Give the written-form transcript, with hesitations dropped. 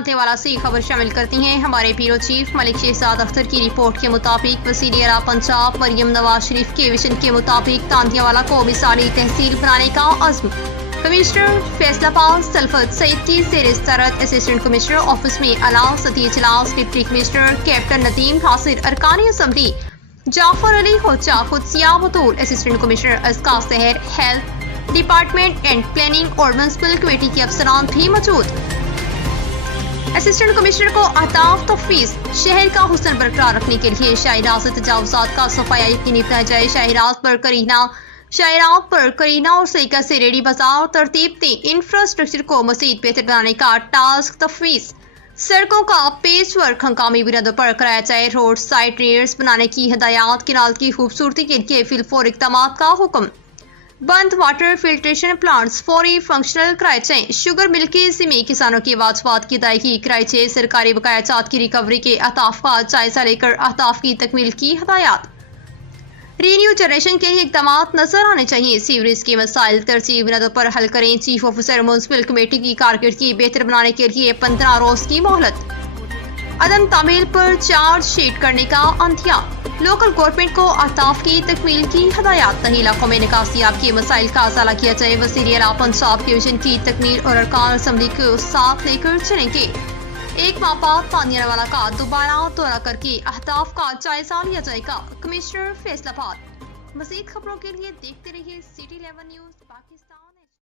تانتے والا سے خبر شامل کرتی ہیں۔ ہمارے بیورو چیف ملک شہزاد اختر کی رپورٹ کے مطابق وزیر اعلیٰ پنجاب مریم نواز شریف کے وژن کے مطابق تانتیہ والا کو مثالی تحصیل بنانے کا عزم۔ کمشنر فیصلہ آباد سلفت سعید کی زیر صدارت اسسٹنٹ کمشنر آفس میں اعلیٰ سطحی اجلاس۔ Deputy commissioner captain Nadeem Hasir, ارکان assembly Jafar Ali Hocha, Qudsia Batool, assistant commissioner Azka Sehar, health department and planning اور میونسپل کمیٹی کے افسران بھی موجود۔ اسسٹنٹ کمشنر کو اہداف تفویض۔ شہر کا حسن برقرار رکھنے کے لیے شاہراہ سے تجاوزات کا صفایا یقینی بنایا جائے۔ شاہراہ پر کرینہ اور سلیقہ سے ریڈی بازار ترتیب دیں۔ انفراسٹرکچر کو مزید بہتر بنانے کا ٹاسک تفویض۔ سڑکوں کا پیچ ورک ہنگامی بنیادوں پر کرایا جائے۔ روڈ سائڈ ڈرینیج بنانے کی ہدایات۔ کینال کی خوبصورتی کے لیے فی الفور اقدامات کا حکم۔ بند واٹر فلٹریشن پلانٹس فوری فنکشنل کرائے جائیں۔ شوگر مل کے ذمہ کسانوں کے واجبات کی ادائیگی کرائی جائے۔ سرکاری بقایا جات کی ریکوری کے اہداف کا جائزہ لے کر اہداف کی تکمیل کی ہدایات۔ ری نیو جنریشن کے لیے اقدامات نظر آنے چاہیے۔ سیوریج کے مسائل ترجیحی بنیادوں پر حل کریں۔ چیف آفیسر میونسپل کمیٹی کی کارکردگی بہتر بنانے کے لیے 15 روز کی مہلت۔ عدم تعمیل پر چارج شیٹ کرنے کا عندیہ۔ لوکل گورنمنٹ کو اہداف کی تکمیل کی ہدایات۔ دیہی علاقوں میں نکاسیاب کے مسائل کا ازالہ کیا جائے۔ وزیر اعلیٰ پنجاب کے وژن کی تکمیل اور ارکان اسمبلی کو ساتھ لے کر چلیں گے۔ ایک ماہ بعد تانیہ والا کا دوبارہ دورہ کر کے اہداف کا جائزہ لیا جائے گا۔ کمشنر فیصلہ آباد۔ مزید خبروں کے لیے دیکھتے رہیے City 11 نیوز۔